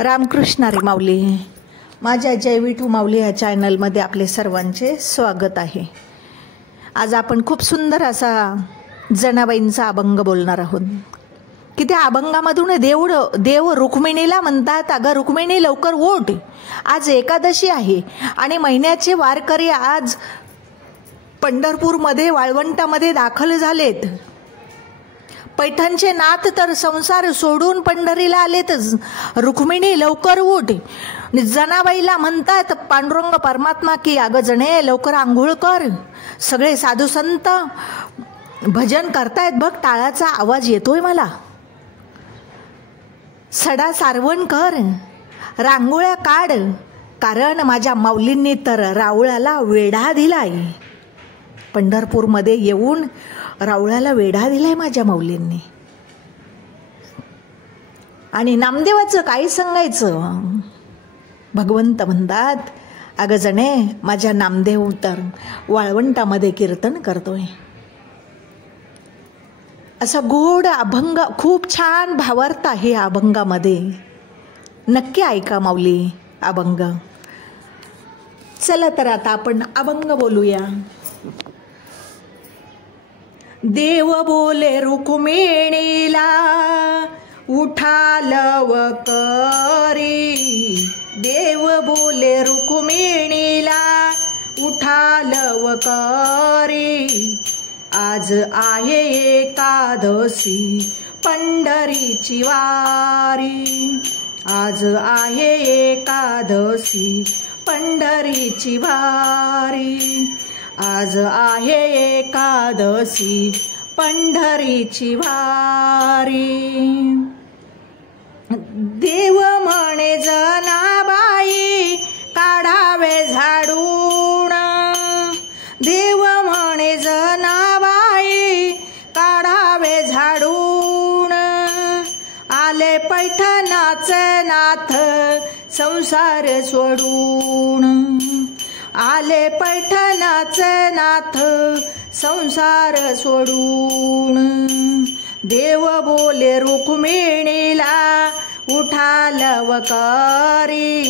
रामकृष्ण हरी माऊली. माझ्या जय विठू माऊली या चॅनलमध्ये आपले सर्वांचे स्वागत आहे. आज आपण खूप सुंदर असा जनाबाईंचा अभंग बोलणार आहोत की त्या अभंगामधून देव रुक्मिणीला म्हणतात, अगं रुक्मिणी लवकर उठ, आज एकादशी आहे आणि महिन्याचे वारकरी आज पंढरपूरमध्ये वाळवंटामध्ये दाखल झालेत. पैठणचे नाथ तर संसार सोडून पंढरीला आलेतच. रुक्मिणी लवकर उठ. जनाबाईला म्हणतात पांडुरंग परमात्मा की अगं जणे लवकर आंघोळ कर. सगळे साधू संत भजन करतायत बघ, टाळाचा आवाज येतोय मला. सडा सारवण कर, रांगोळ्या काढ, कारण माझ्या माऊलींनी तर रावळाला वेढा दिलाय. पंढरपूरमध्ये येऊन रावळाला वेढा दिलाय माझ्या माऊलींनी. आणि नामदेवाचं काय सांगायचं. भगवंत म्हणतात अगं जणे माझ्या नामदेव तर वाळवंटामध्ये कीर्तन करतोय. असा गोड अभंग, खूप छान भावार्थ आहे या अभंगामध्ये. नक्की ऐका माऊली अभंग. चला तर आता आपण अभंग बोलूया. देव बोले रुक्मिणीला उठा लवकरी. देव बोले रुक्मिणीला उठा लवकरी. आज आहे एकादशी पंढरीची वारी. आज आहे एकादशी पंढरीची वारी. आज आहे एकादशी पंढरीची वारी. देव म्हणे जनाबाई काढावे झाडून. देव म्हणे जनाबाई काढावे झाडून. आले पैठणाचे नाथ संसार सोडून. आले पैठणाचे नाथ संसार सोडून. देव बोले रुक्मिणीला उठा लवकरी.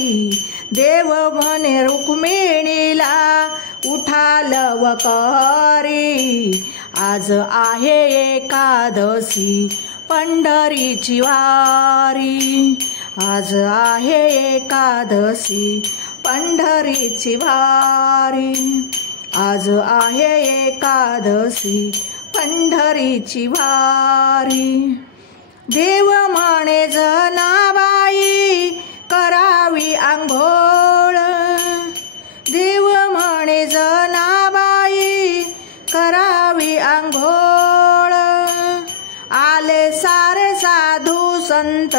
देव म्हणे रुक्मिणीला उठा लवकरी. आज आहे एकादशी पंढरीची वारी. आज आहे एकादशी पंढरीची वारी. आज आहे एकादशी पंढरीची वारी. देव म्हणे जनाबाई करावी आंघोळ. देव म्हणे जनाबाई करावी आंघोळ. आले सारे साधू संत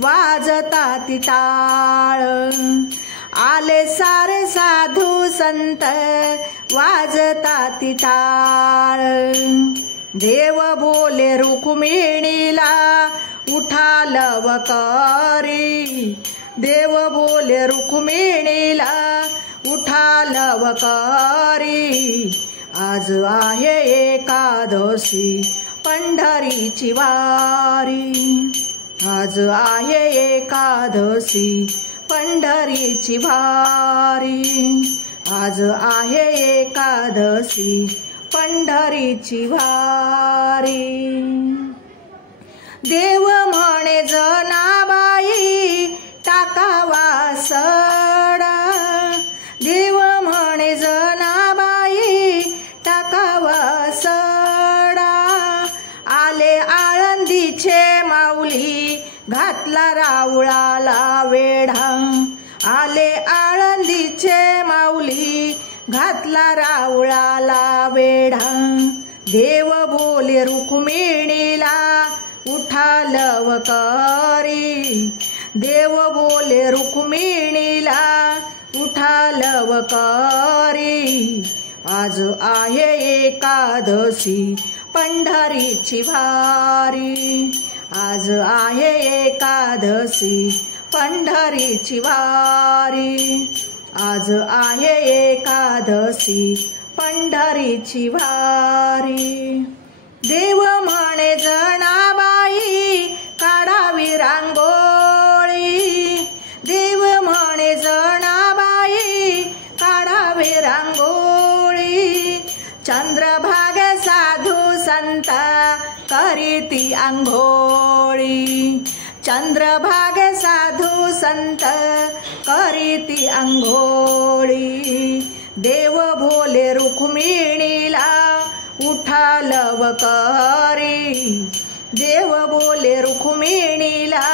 वाजतात टाळ. आले सारे साधू संत वाजतात टाळ. देव बोले रुक्मिणीला उठा लवकरी. देव बोले रुक्मिणीला उठा लवकरी. आज आहे एकादशी पंढरीची वारी. आज आहे एकादशी पंढरीची वारी. आज आहे एकादशी पंढरीची वारी. देव म्हणे जनाबाई टाकावा सडा. देव म्हणे जनाबाई टाकावा सडा. आले आळंदीचे माऊली घातला रावळाला वेढा. आले आळंदीचे माऊली घातला रावळाला वेढा. देव बोले रुक्मिणीला उठा लवकरी. देव बोले रुक्मिणीला उठा लवकरी. आज आहे एकादशी पंढरीची वारी. आज आहे एकादशी पंढरीची वारी. आज आहे एकादशी पंढरीची वारी. देव म्हणे जनाबाई काढावी रांगोळी. आंघोळी, चंद्रभागे साधू संत करीती आंघोळी, देव भोले रुक्मिणीला उठालव करी, देव भोले रुक्मिणीला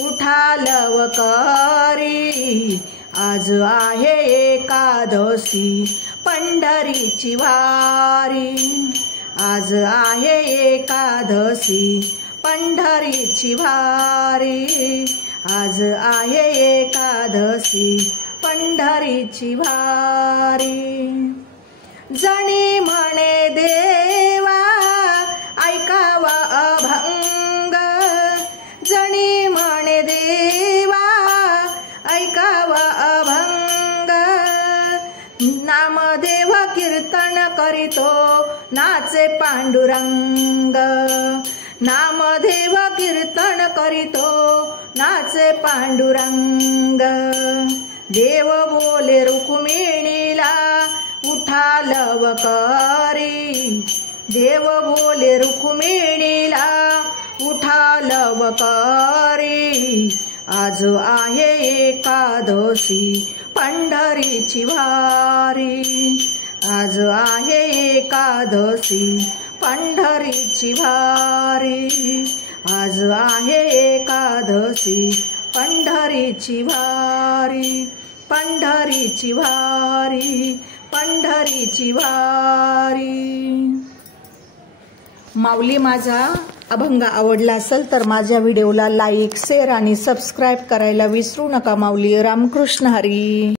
उठालव करी, आज आहे एकादशी पंढरीची वारी, आज आहे एकादशी पंढरीची वारी, आज आहे एकादशी पंढरीची वारी, जणी म्हणे देवा ऐकावा अभंग, जणी म्हणे देवा ऐकावा अभंग, नामदेव कीर्तन करीतो नाचे पांडुरंग, नामदेव कीर्तन करीतो नाचे पांडुरंग, देव बोले रुक्मिणीला उठालव करी, देव बोले रुक्मिणीला उठालव करी, आज आहे एकादशी पंढरीची वारी, आज आहे एकादशी पंढरीची वारी, आज आहे एकादशी पंढरीची वारी, पंढरीची वारी, पंढरीची वारी। माऊली, माझा अभंग आवडला असेल तर माझ्या व्हिडिओला लाईक, शेअर आणि सबस्क्राईब करायला विसरू नका माऊली। रामकृष्ण हरी।